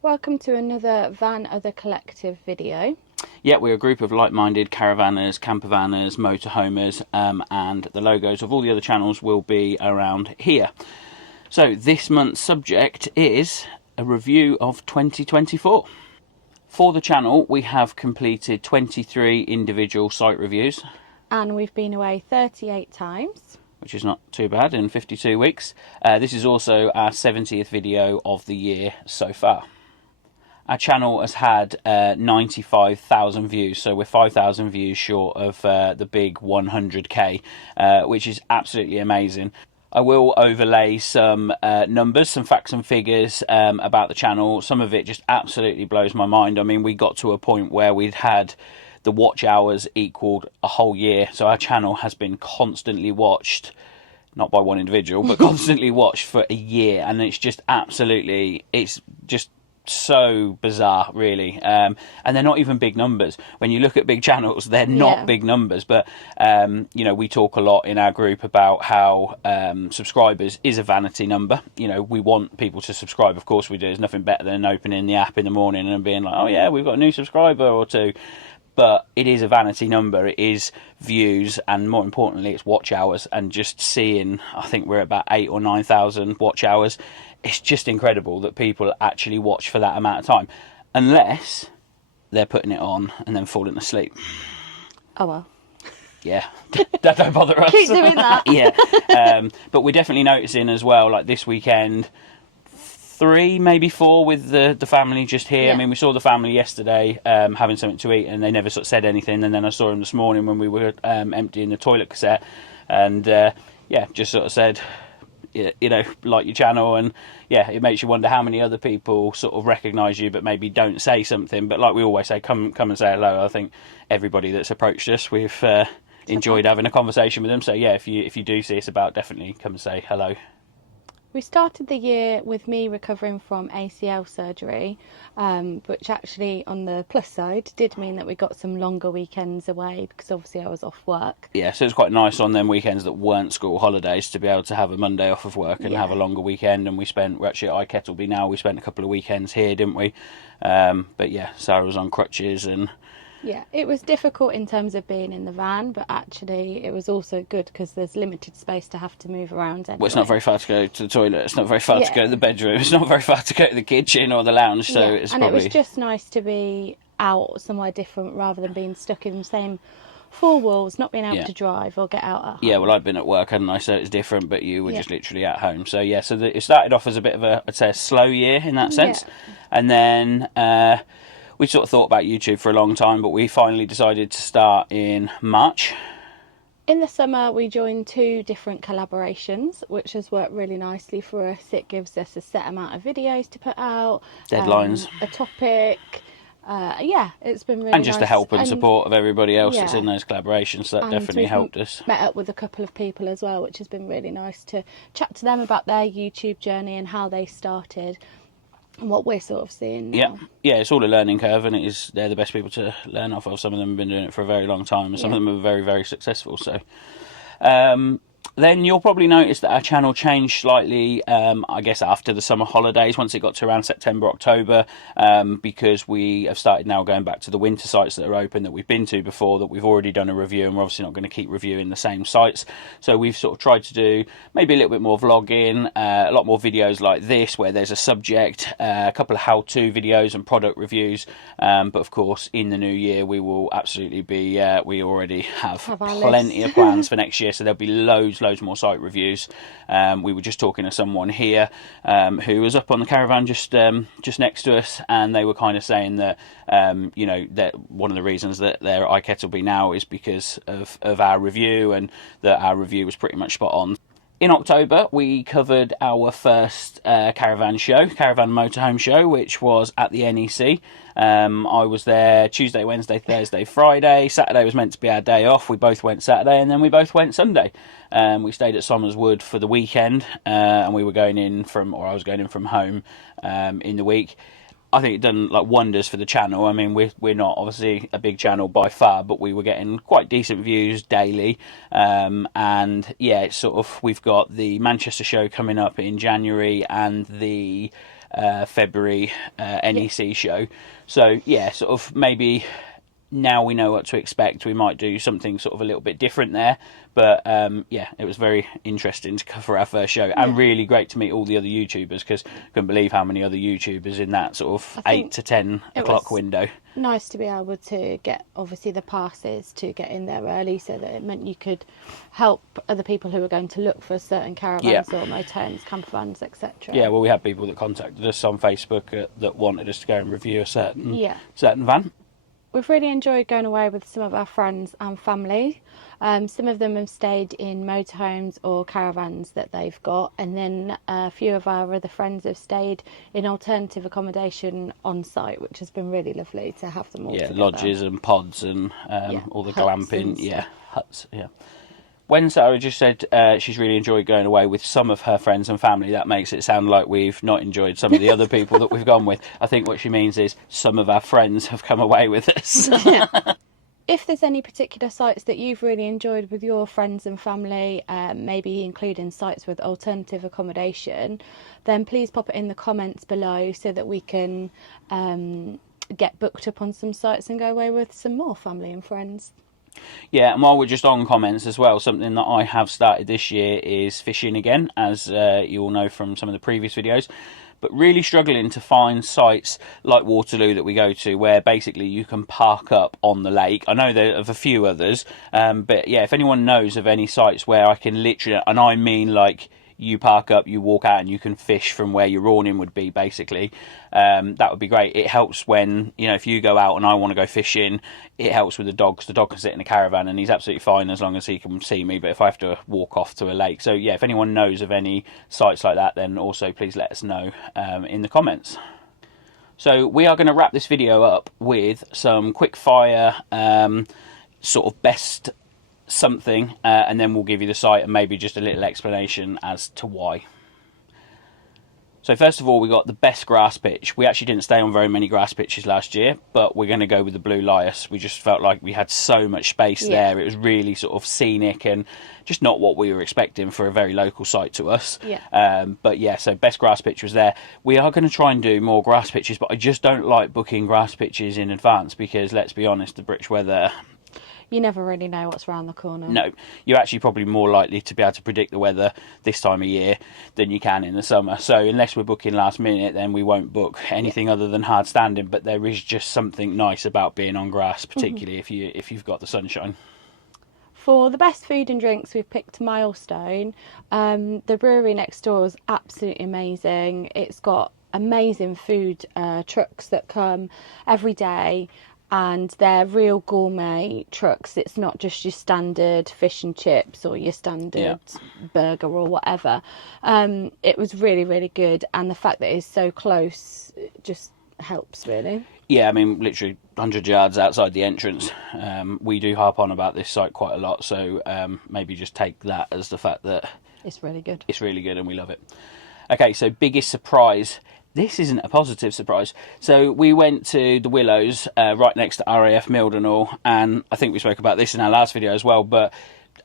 Welcome to another Van Other Collective video. Yeah, we're a group of like-minded caravanners, campervanners, motorhomers, and the logos of all the other channels will be around here. So this month's subject is a review of 2024. For the channel, we have completed 23 individual site reviews. And we've been away 38 times. Which is not too bad in 52 weeks. This is also our 70th video of the year so far. Our channel has had 95,000 views, so we're 5,000 views short of the big 100k, which is absolutely amazing. I will overlay some numbers, some facts and figures about the channel. Some of it just absolutely blows my mind. I mean, we got to a point where we'd had the watch hours equaled a whole year, so our channel has been constantly watched, not by one individual, but constantly watched for a year, and it's just absolutely, it's just so bizarre, really. And they're not even big numbers. When you look at big channels, they're not big numbers, but you know, we talk a lot in our group about how subscribers is a vanity number. You know, we want people to subscribe, of course we do. There's nothing better than opening the app in the morning and being like, oh yeah, we've got a new subscriber or two. But it is a vanity number. It is views, and more importantly, it's watch hours. And just seeing, I think we're at about 8,000 or 9,000 watch hours. It's just incredible that people actually watch for that amount of time, unless they're putting it on and then falling asleep. Oh well. Yeah, that don't bother us. Keep doing that. Yeah, but we're definitely noticing as well, like this weekend, 3, maybe 4 with the family just here. Yeah. I mean, we saw the family yesterday having something to eat, and they never sort of said anything. And then I saw them this morning when we were emptying the toilet cassette, and yeah, just sort of said, you know, like your channel, and yeah, it makes you wonder how many other people sort of recognise you but maybe don't say something. But like we always say, come and say hello. I think everybody that's approached us, we've enjoyed having a conversation with them. So yeah, if you do see us about, definitely come and say hello. We started the year with me recovering from ACL surgery, which actually, on the plus side, did mean that we got some longer weekends away because obviously I was off work. Yeah, so it's quite nice on them weekends that weren't school holidays to be able to have a Monday off of work and have a longer weekend. And we're actually at Kettleby now. We spent a couple of weekends here, didn't we? But yeah, Sara was on crutches and... Yeah, it was difficult in terms of being in the van, but actually it was also good because there's limited space to have to move around anyway. Well, it's not very far to go to the toilet, it's not very far to go to the bedroom, it's not very far to go to the kitchen or the lounge, so it's and probably... it was just nice to be out somewhere different rather than being stuck in the same four walls, not being able to drive or get out at home. Yeah, well, I'd been at work, hadn't I, so it's different, but you were just literally at home. So yeah, so it started off as a bit of a, I'd say, a slow year in that sense, and then... we sort of thought about YouTube for a long time, but we finally decided to start in March. In the summer, we joined 2 different collaborations, which has worked really nicely for us. It gives us a set amount of videos to put out, deadlines, a topic. Yeah, it's been really nice. And just the help and support of everybody else that's in those collaborations, so that definitely helped us. Met up with a couple of people as well, which has been really nice to chat to them about their YouTube journey and how they started. And what we're sort of seeing now. Yeah, it's all a learning curve, and they're the best people to learn off of. Some of them have been doing it for a very long time, and some of them are very, very successful. So, then you'll probably notice that our channel changed slightly, I guess, after the summer holidays, once it got to around September, October, because we have started now going back to the winter sites that are open that we've been to before, that we've already done a review, and we're obviously not going to keep reviewing the same sites. So we've sort of tried to do maybe a little bit more vlogging, a lot more videos like this, where there's a subject, a couple of how-to videos and product reviews. But of course, in the new year, we will absolutely be, we already have plenty of plans for next year, so there'll be loads more site reviews. We were just talking to someone here who was up on the caravan just next to us, and they were kind of saying that you know, that one of the reasons that they're at Kettleby now is because of our review, and that our review was pretty much spot on. In October, we covered our first caravan motorhome show, which was at the NEC. I was there Tuesday, Wednesday, Thursday, Friday. Saturday was meant to be our day off. We both went Saturday, and then we both went Sunday. We stayed at Somerswood for the weekend, and I was going in from home in the week. I think it done like wonders for the channel. I mean, we're not obviously a big channel by far, but we were getting quite decent views daily. And yeah, it's sort of, we've got the Manchester show coming up in January, and the February NEC show. So yeah, sort of maybe now we know what to expect, we might do something sort of a little bit different there. But yeah, it was very interesting to cover our first show, and really great to meet all the other YouTubers, because I couldn't believe how many other YouTubers in that sort of 8 to 10 o'clock window. Nice to be able to get obviously the passes to get in there early, so that it meant you could help other people who were going to look for certain caravans or motorhomes, camper vans, etc. Yeah, well, we had people that contacted us on Facebook that wanted us to go and review a certain van. We've really enjoyed going away with some of our friends and family. Some of them have stayed in motorhomes or caravans that they've got, and then a few of our other friends have stayed in alternative accommodation on site, which has been really lovely to have them all together. Lodges and pods and all the glamping, huts, When Sarah just said she's really enjoyed going away with some of her friends and family, that makes it sound like we've not enjoyed some of the other people that we've gone with. I think what she means is some of our friends have come away with us. If there's any particular sites that you've really enjoyed with your friends and family, maybe including sites with alternative accommodation, then please pop it in the comments below so that we can get booked up on some sites and go away with some more family and friends. Yeah, and while we're just on comments as well, something that I have started this year is fishing again, as you all know from some of the previous videos. But really struggling to find sites like Waterloo that we go to where basically you can park up on the lake. I know there are a few others, but yeah, if anyone knows of any sites where I can literally, and I mean like you park up, you walk out and you can fish from where your awning would be, basically, that would be great. It helps when, you know, if you go out and I want to go fishing, it helps with the dog, because the dog can sit in a caravan and he's absolutely fine as long as he can see me, but if I have to walk off to a lake. So yeah, if anyone knows of any sites like that, then also please let us know in the comments. So we are going to wrap this video up with some quick fire sort of best something, and then we'll give you the site and maybe just a little explanation as to why. So first of all, we got the best grass pitch. We actually didn't stay on very many grass pitches last year, but we're going to go with the Blue Lias. We just felt like we had so much space there. It was really sort of scenic and just not what we were expecting for a very local site to us. But yeah, so best grass pitch was there. We are going to try and do more grass pitches, but I just don't like booking grass pitches in advance, because let's be honest, the British weather, you never really know what's around the corner. No, you're actually probably more likely to be able to predict the weather this time of year than you can in the summer. So unless we're booking last minute, then we won't book anything other than hard standing. But there is just something nice about being on grass, particularly if you've got the sunshine. For the best food and drinks, we've picked Milestone. The brewery next door is absolutely amazing. It's got amazing food trucks that come every day, and they're real gourmet trucks. It's not just your standard fish and chips or your standard burger or whatever. It was really, really good, and the fact that it's so close just helps, really. Yeah, I mean, literally 100 yards outside the entrance. We do harp on about this site quite a lot, so maybe just take that as the fact that it's really good. It's really good and we love it. Okay, so biggest surprise. This isn't a positive surprise. So we went to the Willows, right next to RAF Mildenhall, and I think we spoke about this in our last video as well, but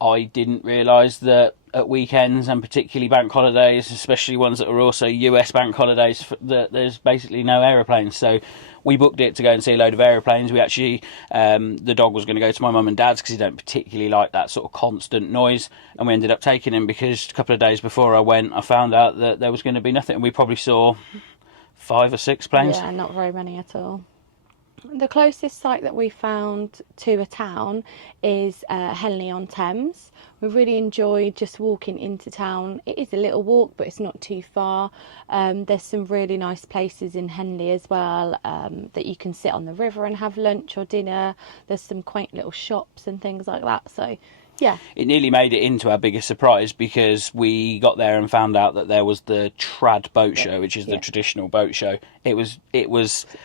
I didn't realise that at weekends, and particularly bank holidays, especially ones that are also US bank holidays, that there's basically no aeroplanes. So we booked it to go and see a load of aeroplanes. We actually, the dog was going to go to my mum and dad's because he don't particularly like that sort of constant noise, and we ended up taking him because a couple of days before I went, I found out that there was going to be nothing, and we probably saw 5 or 6 planes. Yeah, not very many at all. The closest site that we found to a town is Helen on Thames. We really enjoyed just walking into town. It is a little walk, but it's not too far. There's some really nice places in Henley as well, that you can sit on the river and have lunch or dinner. There's some quaint little shops and things like that. So yeah, it nearly made it into our biggest surprise, because we got there and found out that there was the Trad boat show, which is the traditional boat show. It was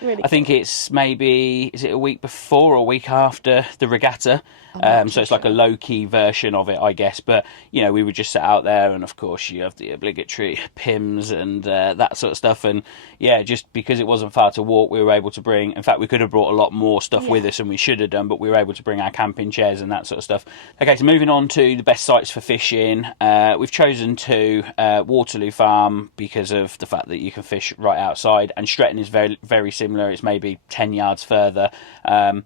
really, I think it's maybe, is it a week before or a week after the regatta? So it's like a low-key version of it, I guess. But, you know, we would just sit out there, and of course you have the obligatory Pims and that sort of stuff. And yeah, just because it wasn't far to walk, we were able to bring, in fact, we could have brought a lot more stuff with us, and we should have done, but we were able to bring our camping chairs and that sort of stuff. Okay, so so moving on to the best sites for fishing. We've chosen Waterloo Farm because of the fact that you can fish right outside, and Stretton is very, very similar. It's maybe 10 yards further. I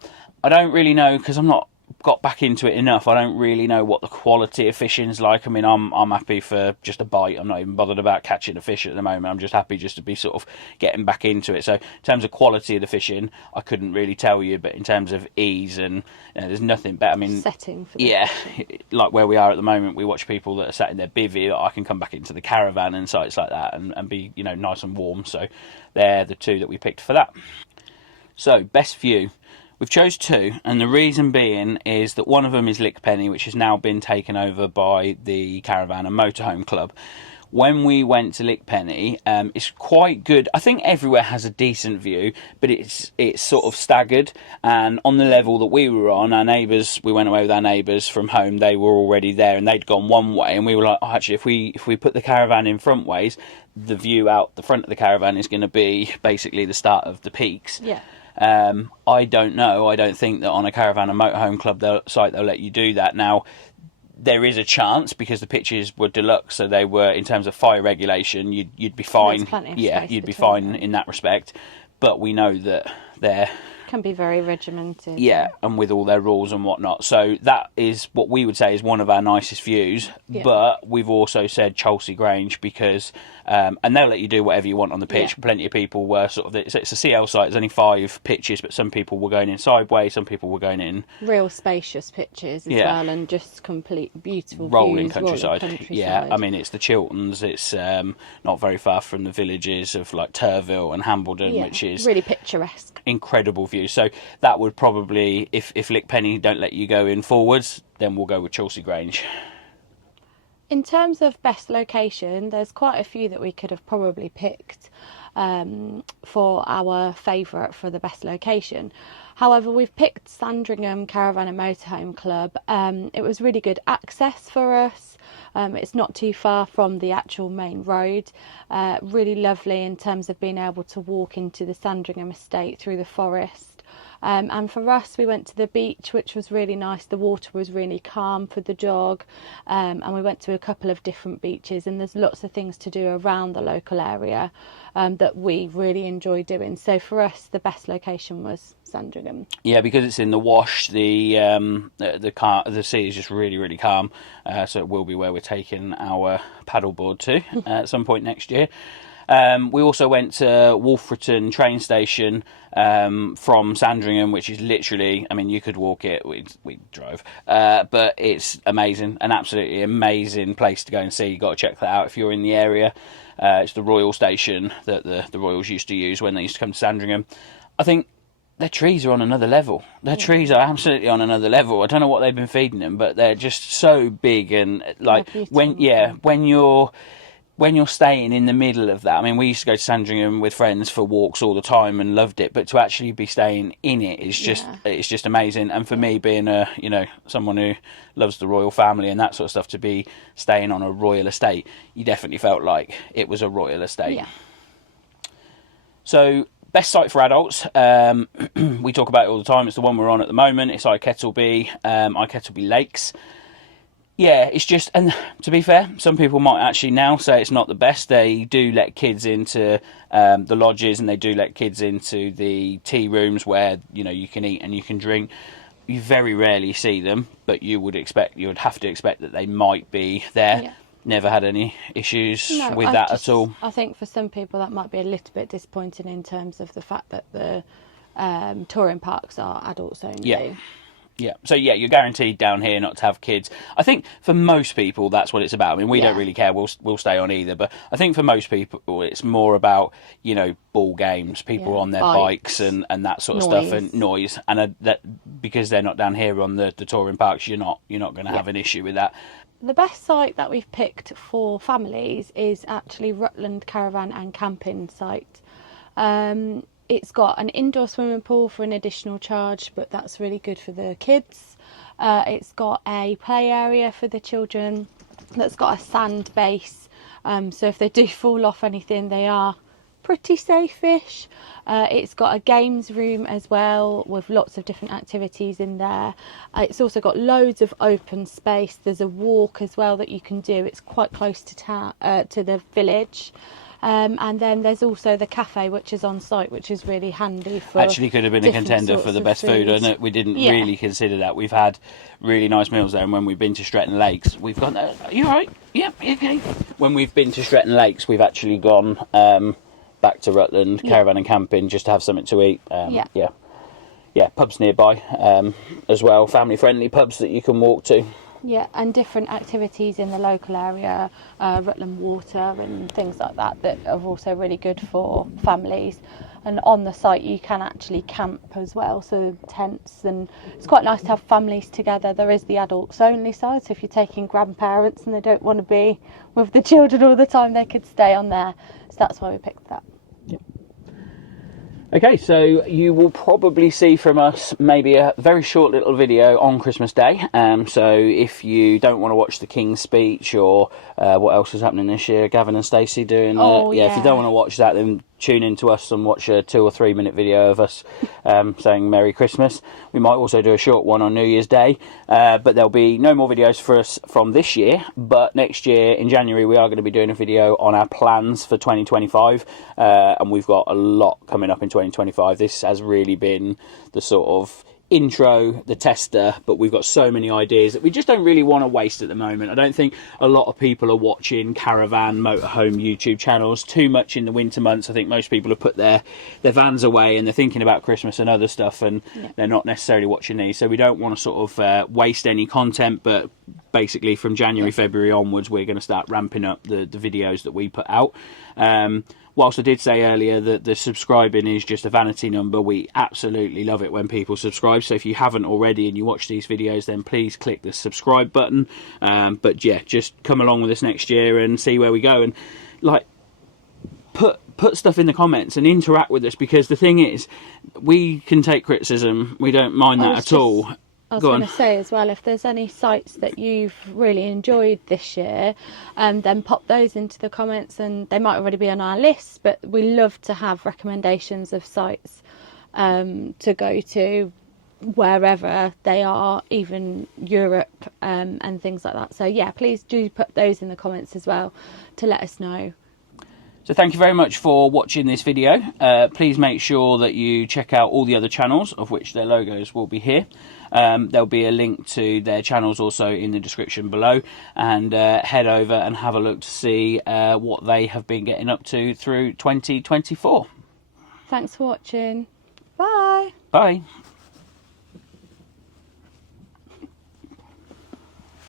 don't really know, because I'm not got back into it enough. I don't really know what the quality of fishing's like. I mean, I'm happy for just a bite. I'm not even bothered about catching a fish at the moment. I'm just happy just to be sort of getting back into it. So in terms of quality of the fishing, I couldn't really tell you, but in terms of ease, and there's nothing better. I mean, setting for the fishing. Like where we are at the moment, we watch people that are sat in their bivvy. I can come back into the caravan and sites like that, and be, you know, nice and warm. So they're the two that we picked for that. So best view. We've chose two, and the reason being is that one of them is Lickpenny, which has now been taken over by the Caravan and Motorhome Club. When we went to Lickpenny, it's quite good. I think everywhere has a decent view, but it's sort of staggered. And on the level that we were on, our neighbours, we went away with our neighbours from home. They were already there, and they'd gone one way, and we were like, oh, actually, if we put the caravan in front ways, the view out the front of the caravan is going to be basically the start of the peaks. Yeah. I don't know. I don't think that on a Caravan and Motorhome Club site they'll let you do that. Now, there is a chance, because the pitches were deluxe, so they were, in terms of fire regulation, you'd be fine. Yeah, you'd be fine in that respect. But we know that they're can be very regimented. Yeah, and with all their rules and whatnot. So that is what we would say is one of our nicest views. Yeah. But we've also said Chelsea Grange because, and they'll let you do whatever you want on the pitch. Yeah. Plenty of people were sort of, it's a CL site, there's only 5 pitches, but some people were going in sideways, some people were going in real spacious pitches as well, and just complete beautiful rolling views, countryside. Yeah, I mean, it's the Chilterns, it's not very far from the villages of like Turville and Hambledon, which is really picturesque, incredible view. So that would probably, if Lickpenny don't let you go in forwards, then we'll go with Chelsea Grange. In terms of best location, there's quite a few that we could have probably picked for our favourite for the best location. However, we've picked Sandringham Caravan and Motorhome Club. It was really good access for us. It's not too far from the actual main road. Really lovely in terms of being able to walk into the Sandringham estate through the forest. And for us, we went to the beach, which was really nice. The water was really calm for the jog, and we went to a couple of different beaches, and there's lots of things to do around the local area that we really enjoy doing. So for us, the best location was Sandringham. Yeah, because it's in the wash, the sea is just really, really calm, so it will be where we're taking our paddleboard to at some point next year. We also went to Wolfreton train station from Sandringham, which is literally, I mean, you could walk it, we drove, but it's amazing, an absolutely amazing place to go and see. You've got to check that out if you're in the area. It's the Royal Station that the Royals used to use when they used to come to Sandringham. I think their trees are on another level. Their trees are absolutely on another level. I don't know what they've been feeding them, but they're just so big, and like when you're staying in the middle of that, I mean, we used to go to Sandringham with friends for walks all the time and loved it, but to actually be staying in it is just it's just amazing. And for me, being someone who loves the royal family and that sort of stuff, to be staying on a royal estate, you definitely felt like it was a royal estate. Yeah. So best site for adults, we talk about it all the time. It's the one we're on at the moment. It's Kettleby Lakes. Yeah, it's just, and to be fair, some people might actually now say it's not the best. They do let kids into the lodges, and they do let kids into the tea rooms where, you can eat and you can drink. You very rarely see them, but you would have to expect that they might be there. Yeah. Never had any issues with that at all. I think for some people that might be a little bit disappointing in terms of the fact that the touring parks are adults only. Yeah. Yeah, so you're guaranteed down here not to have kids. I think for most people that's what it's about. I mean, we don't really care. We'll stay on either, but I think for most people it's more about ball games, people on their bikes and that sort of stuff, and noise. And that because they're not down here on the touring parks, you're not going to have an issue with that. The best site that we've picked for families is actually Rutland Caravan and Camping site. It's got an indoor swimming pool for an additional charge, but that's really good for the kids. It's got a play area for the children that's got a sand base, so if they do fall off anything, they are pretty safe-ish. It's got a games room as well with lots of different activities in there. It's also got loads of open space. There's a walk as well that you can do. It's quite close to town, to the village. And then there's also the cafe, which is on site, which is really handy for. Actually, could have been a contender for the best food, and we didn't really consider that. We've had really nice meals there, and when we've been to Stretton Lakes, we've gone. Are you all right? Yeah, okay. When we've been to Stretton Lakes, we've actually gone back to Rutland, Caravanning camping, just to have something to eat. Yeah, pubs nearby as well, family-friendly pubs that you can walk to. Yeah, and different activities in the local area, Rutland Water and things like that, that are also really good for families. And on the site you can actually camp as well, so tents, and it's quite nice to have families together. There is the adults only side, so if you're taking grandparents and they don't want to be with the children all the time, they could stay on there. So that's why we picked that. Okay, so you will probably see from us maybe a very short little video on Christmas Day. So if you don't want to watch the King's speech or what else is happening this year, Gavin and Stacey doing, if you don't want to watch that, then tune in to us and watch a 2 or 3 minute video of us saying Merry Christmas. We might also do a short one on New Year's Day, but there'll be no more videos for us from this year. But next year in January we are going to be doing a video on our plans for 2025, and we've got a lot coming up in 2025. This has really been the sort of intro, the tester, but we've got so many ideas that we just don't really want to waste at the moment. I don't think a lot of people are watching caravan motorhome YouTube channels too much in the winter months. I think most people have put their vans away and they're thinking about Christmas and other stuff, and they're not necessarily watching these, so we don't want to sort of waste any content. But basically from January, February onwards, we're going to start ramping up the videos that we put out. Whilst I did say earlier that the subscribing is just a vanity number, we absolutely love it when people subscribe. So if you haven't already and you watch these videos, then please click the subscribe button. But yeah, just come along with us next year and see where we go. And like, put stuff in the comments and interact with us, because the thing is, we can take criticism. We don't mind that at all. I was going to say as well, if there's any sites that you've really enjoyed this year, then pop those into the comments, and they might already be on our list, but we love to have recommendations of sites to go to wherever they are, even Europe, and things like that. So yeah, please do put those in the comments as well to let us know. So thank you very much for watching this video. Please make sure that you check out all the other channels, of which their logos will be here. There'll be a link to their channels also in the description below, and head over and have a look to see what they have been getting up to through 2024. Thanks for watching. Bye. Bye.